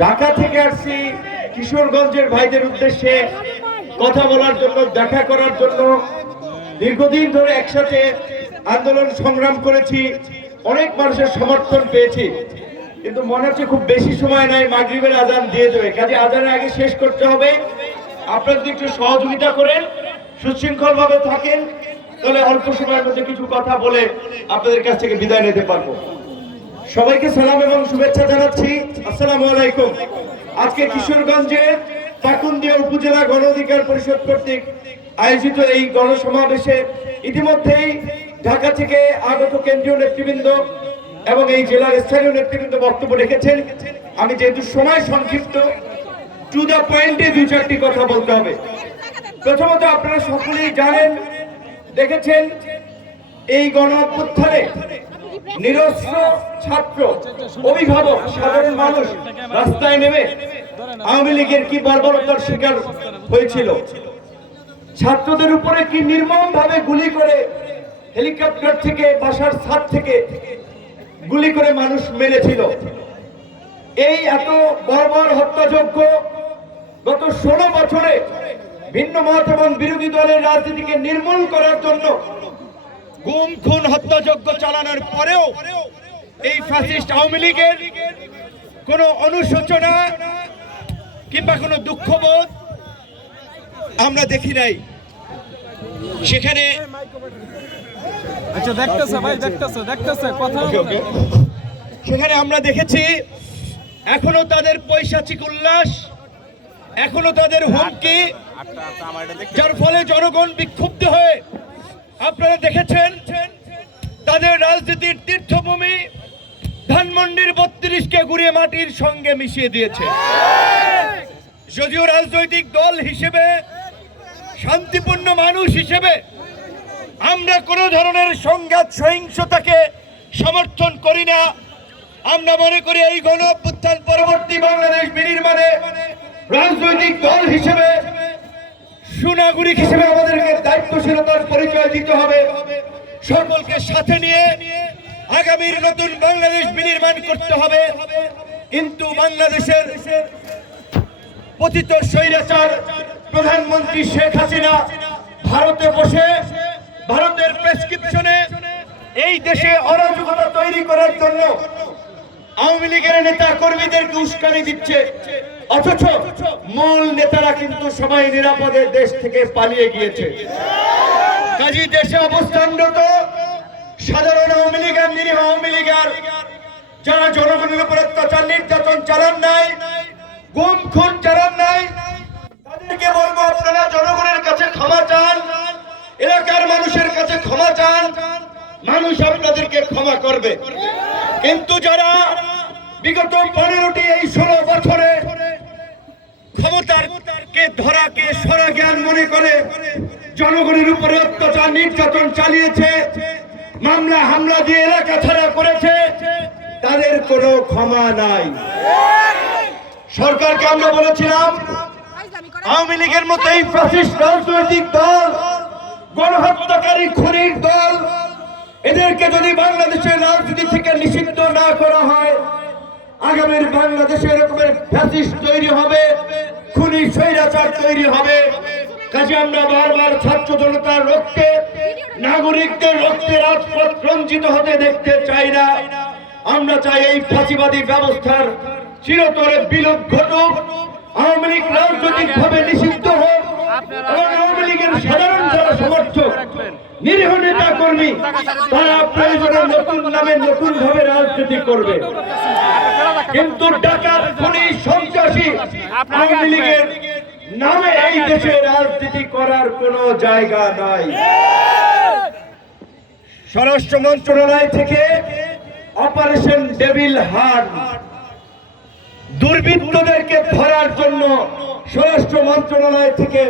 ঢাকা থেকে আসছি কিশোরগঞ্জের ভাইদের উদ্দেশ্যে কথা বলার জন্য, দেখা করার জন্য। দীর্ঘদিন ধরে একসাথে আন্দোলন সংগ্রাম করেছি, অনেক মানুষের সমর্থন পেয়েছি। কিন্তু মনে হচ্ছে খুব বেশি সময় নাই, মাগরিবের আজান দিয়ে দেবে। কাজে আজানের আগে শেষ করতে হবে। আপনারা যদি একটু সহযোগিতা করেন সুশৃঙ্খল ভাবে থাকেন, তাহলে অল্প সময়ের মধ্যে কিছু কথা বলে আপনাদের কাছ থেকে বিদায় নিতে পারব। সবাইকে সালাম এবং শুভেচ্ছা জানাচ্ছি। আসসালামু আলাইকুম। আজকে কিশোরগঞ্জে পাকুন্দিয়া উপজেলা গণ অধিকার পরিষদ কর্তৃক আয়োজিত এই গণসমাবেশে ইতিমধ্যেই ঢাকা থেকে আগত কেন্দ্রীয় নেতৃবৃন্দ এবং এই জেলার স্থানীয় নেতৃবৃন্দ বক্তব্য রেখেছেন। আমি যেহেতু সময় সংক্ষিপ্ত টু দ্য পয়েন্টে দুই চারটি কথা বলতে হবে। প্রথমত আপনারা সকলেই জানেন, দেখেছেন, এই গণ নিরস্ত্র ছাত্র, অভিভাবক, সাধারণ মানুষ রাস্তায় নেমে আওয়ামী লীগের কি বর্বরতার শিকার হয়েছিল? ছাত্রদের উপরে কি নির্মম ভাবে গুলি করে হেলিকপ্টার থেকে, বাসার ছাদ থেকে গুলি করে মানুষ মেরেছিল? এই এত বর্বর হত্যাযজ্ঞ গত ষোলো বছরে ভিন্ন মত এবং বিরোধী দলের রাজনীতিকে নির্মূল করার জন্য গুম খুন হত্যাযজ্ঞ চালানোর পরেও এই ফ্যাসিস্ট আওয়ামী লীগের কোনো অনুশোচনা কিংবা কোনো দুঃখবোধ আমরা দেখি নাই সেখানে আচ্ছা দেখতেছে ভাই দেখতেছে দেখতেছে কথা ওকে ওকে সেখানে আমরা দেখেছি এখনও তাদের পৈশাচিক উল্লাস এখনও তাদের হুমকি যার ফলে জনগণ বিক্ষুব্ধ হয়ে আপনারা দেখেছেন তাদের রাজনীতির তীর্থভূমি ধানমন্ডির বত্রিশকে গুড়িয়ে মাটির সঙ্গে মিশিয়ে দিয়েছে। যদিও রাজনৈতিক দল হিসেবে, শান্তিপূর্ণ মানুষ হিসেবে আমরা কোনো ধরনের সংঘাত, সহিংসতাকে সমর্থন করি না। আমরা মনে করি এই গণ পরবর্তী বাংলাদেশ বিনির্মাণে রাজনৈতিক দল হিসেবে সুনাগরিক হিসেবে আমাদেরকে দায়িত্বশীলতার পরিচয় দিতে হবে। সকলকে সাথে নিয়ে আগামীর নতুন বাংলাদেশ বিনির্মাণ করতে হবে। কিন্তু বাংলাদেশের পতিত স্বৈরাচার প্রধানমন্ত্রী শেখ হাসিনা ভারতে বসে ভারতের প্রেসক্রিপশনে এই দেশে অরাজকতা তৈরি করার জন্য আওয়ামী লীগের নেতা কর্মীদেরকে উস্কানি দিচ্ছে। অথচ মূল নেতারা কিন্তু সবাই নিরাপদে দেশ থেকে পালিয়ে গিয়েছে। কাজী দেশে অবস্থানরত সাধারণ আওয়ামী লীগের নিরীহ আওয়ামী লীগের যারা জনগণের উপর অত্যাচার, নির্যাতন চালান নাই, গুম, খুন চালান নাই, তাদেরকে বলব আপনারা জনগণের কাছে ক্ষমা চান, এলাকার মানুষের কাছে ক্ষমা চান, মানুষ আপনাদেরকে ক্ষমা করবে। কিন্তু যারা বিগত পনেরোটি এই ষোলো বছরে ক্ষমতার কে ধরাকে সরা জ্ঞান মনে করে, জনগণের উপরে অত্যাচার, নির্যাতন চালিয়েছে, মামলা, হামলা দিয়ে এলাকা ছাড়া করেছে, তাদের কোনো ক্ষমা নাই। সরকারকে আমরা বলেছিলাম, আওয়ামী লীগের মতো এই ফ্যাসিস্ট রাজনৈতিক দল, গণহত্যাকারী খুনির দল, এদেরকে যদি বাংলাদেশের রাজনীতি থেকে নিষিদ্ধ না করা হয়, আগামীর বাংলাদেশে এরকমের ফ্যাসিস্ট তৈরি হবে। খুনি স্বৈরাচার তৈরি হবে। কাজে আমরা বারবার ছাত্র জনতার রক্তে, নাগরিকদের রক্তে রাজপথ রঞ্জিত হতে দেখতে চাই না। আমরা চাই এই ফাঁসিবাদী ব্যবস্থার চিরতরে বিলোপ ঘটুক। আওয়ামী লীগ রাজনৈতিক ভাবে নিষিদ্ধ হোক এবং আওয়ামী লীগের সাধারণ যারা সমর্থক, নিরীহ নেতা কর্মী তারা প্রয়োজনে নতুন নামে নতুন ভাবে রাজনীতি করবে। কিন্তু ডাকাত খুনি সন্ত্রাসী আওয়ামী লীগের নামে এই দেশে রাজনীতি করার কোনো জায়গা নাই। স্বরাষ্ট্র মন্ত্রণালয় থেকে অপারেশন ডেভিল হার্ট দুর্বৃত্তদেরকে ধরার জন্য স্বরাষ্ট্র মন্ত্রণালয় থেকে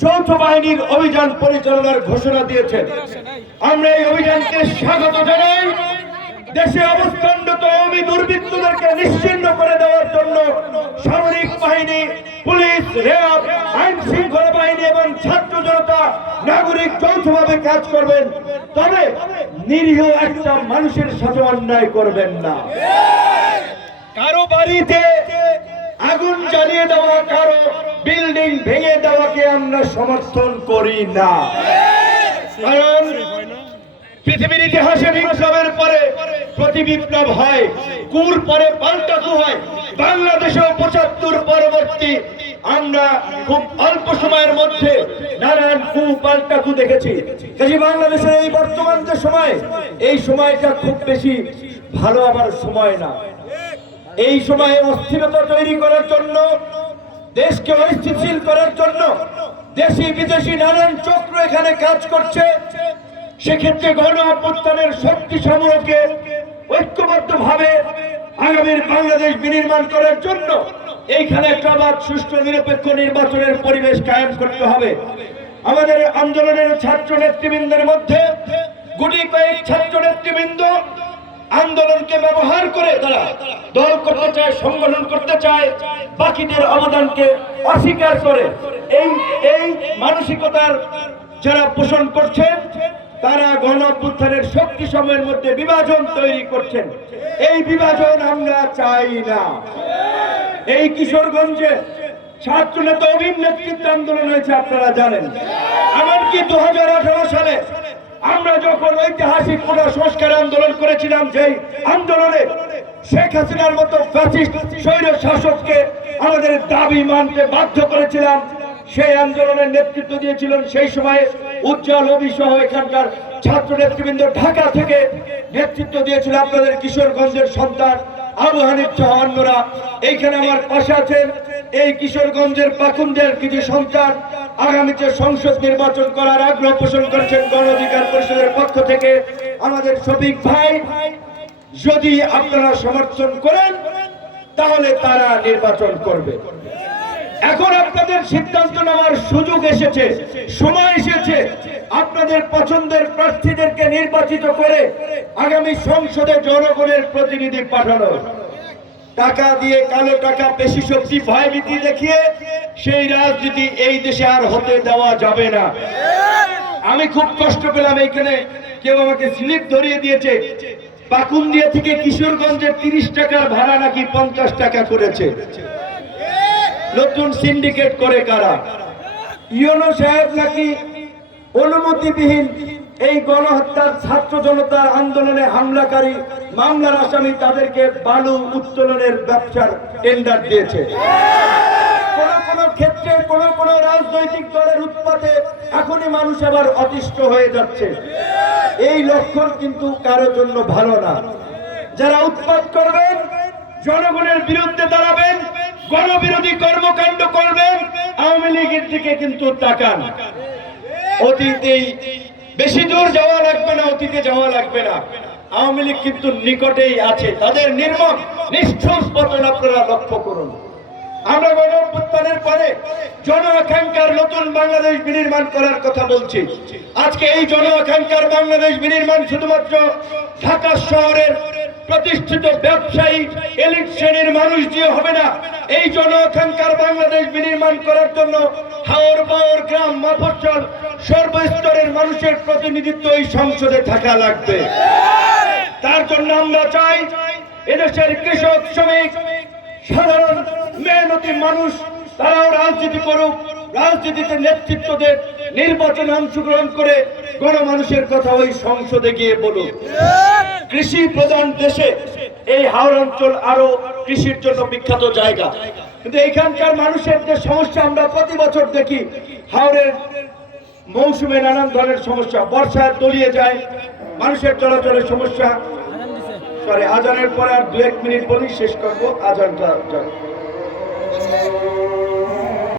যৌথ বাহিনীর অভিযান পরিচালনার ঘোষণা দিয়েছে আমরা এই অভিযানকে স্বাগত জানাই। দেশে অবস্থানরত অমি দুর্বৃত্তদেরকে নিশ্চিন্ন করে দেওয়ার জন্য সামরিক বাহিনী, পুলিশ, র্যাব, আইন শৃঙ্খলা বাহিনী এবং ছাত্র জনতা, নাগরিক যৌথভাবে কাজ করবেন। তবে নিরীহ একটা মানুষের সাথে অন্যায় করবেন না। কারও বাড়িতে আগুন জ্বালিয়ে দেওয়া, কারও বিল্ডিং ভেঙে দেওয়াকে আমরা সমর্থন করি না। কারণ পৃথিবীর ইতিহাসে বিপ্লবের পরে প্রতি বিপ্লব হয়। কুর পরে পাল্টা কু হয়। বাংলাদেশেও পঁচাত্তর পরবর্তী। আমরা খুব অল্প সময়ের মধ্যে নানান কু পাল্টা কু দেখেছি। কাজে বাংলাদেশের এই বর্তমান যে সময়, এই সময়টা খুব বেশি ভালো আবার সময় না। এই সময়ে অস্থিরতা তৈরি করার জন্য, দেশকে অস্থিতিশীল করার জন্য দেশি বিদেশি নানান চক্র এখানে কাজ করছে। সেক্ষেত্রে গণ অভ্যুত্থানের শক্তি সমূহকে ঐক্যবদ্ধ ভাবে আগামীর বাংলাদেশ বিনির্মাণ করার জন্য এইখানে একটা বাদ সুষ্ঠু নিরপেক্ষ নির্বাচনের পরিবেশ কায়েম করতে হবে। আমাদের আন্দোলনের ছাত্র নেতৃবৃন্দের মধ্যে গুটি কয়েক ছাত্র নেতৃবৃন্দ আন্দোলনকে ব্যবহার করে তারা দল করতে চায় সংগঠন করতে চায়, বাকিদের অবদানকে অস্বীকার করে। এই এই মানসিকতার যারা পোষণ করছেন তারা গণ শক্তি সময়ের মধ্যে বিভাজন তৈরি করছেন। এই বিভাজন আমরা চাই না। এই কিশোরগঞ্জে ছাত্র নেতা অভিন নেতৃত্ব আন্দোলন হয়েছে, আপনারা জানেন। এমনকি দু হাজার আঠারো সালে আমরা যখন ঐতিহাসিক কোন সংস্কার আন্দোলন করেছিলাম, যেই আন্দোলনে শেখ হাসিনার মতো শাসককে আমাদের দাবি মানতে বাধ্য করেছিলাম সেই আন্দোলনের নেতৃত্ব দিয়েছিলেন সেই সময়ে উজ্জ্বল অভি সহ এখানকার ছাত্র নেতৃবৃন্দ ঢাকা থেকে নেতৃত্ব দিয়েছিল আপনাদের কিশোরগঞ্জের সন্তান আবু হানিফ অন্যরা। এইখানে আমার পাশে আছেন এই কিশোরগঞ্জের পাকুন্দের কিছু সন্তান। আগামীতে সংসদ নির্বাচন করার আগ্রহ পোষণ করেছেন গণ অধিকার পরিষদের পক্ষ থেকে। আমাদের শফিক ভাই, যদি আপনারা সমর্থন করেন, তাহলে তারা নির্বাচন করবে। এখন আপনাদের সিদ্ধান্ত নেওয়ার সুযোগ এসেছে, সময় এসেছে। আপনাদের পছন্দের প্রার্থীদেরকে নির্বাচিত করে আগামী সংসদে জনগণের প্রতিনিধি পাঠানো। টাকা দিয়ে কালো টাকা পেশি শক্তি ভয়ভীতি দেখিয়ে সেই রাজনীতি এই দেশে আর হতে দেওয়া যাবে না। আমি খুব কষ্ট পেলাম এইখানে। কেউ আমাকে স্লিপ ধরিয়ে দিয়েছে। পাকুন্দিয়া থেকে কিশোরগঞ্জের তিরিশ টাকার ভাড়া নাকি পঞ্চাশ টাকা করেছে। নতুন সিন্ডিকেট করে কারা? ইউনো সাহেব নাকি অনুমতিবিহীন এই গণহত্যার ছাত্র জনতার আন্দোলনে হামলাকারী মামলার আসামি তাদেরকে বালু উত্তোলনের ব্যবসার টেন্ডার দিয়েছে। কোন কোন ক্ষেত্রে কোন কোন রাজনৈতিক দলের উৎপাতে এখনই মানুষ আবার অতিষ্ঠ হয়ে যাচ্ছে। এই লক্ষণ কিন্তু কারোর জন্য ভালো না। যারা উৎপাত করবেন, জনগণের বিরুদ্ধে দাঁড়াবেন গণবিরোধী কর্মকাণ্ড করবেন, আওয়ামী লীগের দিকে কিন্তু তাকান। অতীতেই বেশি দূর যাওয়া লাগবে না, অতীতে যাওয়া লাগবে না। আওয়ামী লীগ কিন্তু নিকটেই আছে, তাদের নির্মম, নিষ্ঠুর পতন আপনারা লক্ষ্য করুন। আমরা গণ অভ্যুত্থানের পরে জন আকাঙ্ক্ষার নতুন বাংলাদেশ বিনির্মাণ করার কথা বলছি। আজকে এই জন আকাঙ্ক্ষার বাংলাদেশ বিনির্মাণ শুধুমাত্র ঢাকা শহরের প্রতিষ্ঠিত ব্যবসায়ী, এলিট শ্রেণির মানুষ দিয়ে হবে না। এই জন্য আকাঙ্ক্ষার বাংলাদেশ বিনির্মাণ করার জন্য হাওর বাওর গ্রাম মফস্বল সর্বস্তরের মানুষের প্রতিনিধিত্ব এই সংসদে থাকা লাগবে। তার জন্য আমরা চাই এদেশের কৃষক, শ্রমিক, সাধারণ, মেহনতি মানুষ, তারাও রাজনীতি করুক, রাজনীতিতে নেতৃত্ব দেন নির্বাচনে অংশগ্রহণ করে গণমানুষের কথা ওই সংসদে গিয়ে বলুক। কৃষি প্রধান দেশে এই হাওড় অঞ্চল আরও কৃষির জন্য বিখ্যাত জায়গা। কিন্তু এখানকার মানুষের যে সমস্যা, আমরা প্রতি বছর দেখি হাওড়ের মৌসুমে নানান ধরনের সমস্যা। বর্ষায় তলিয়ে যায়, মানুষের চলাচলের সমস্যা। সরি, আজানের পরে আর দু এক মিনিট বলি, শেষ করব। আজানটা।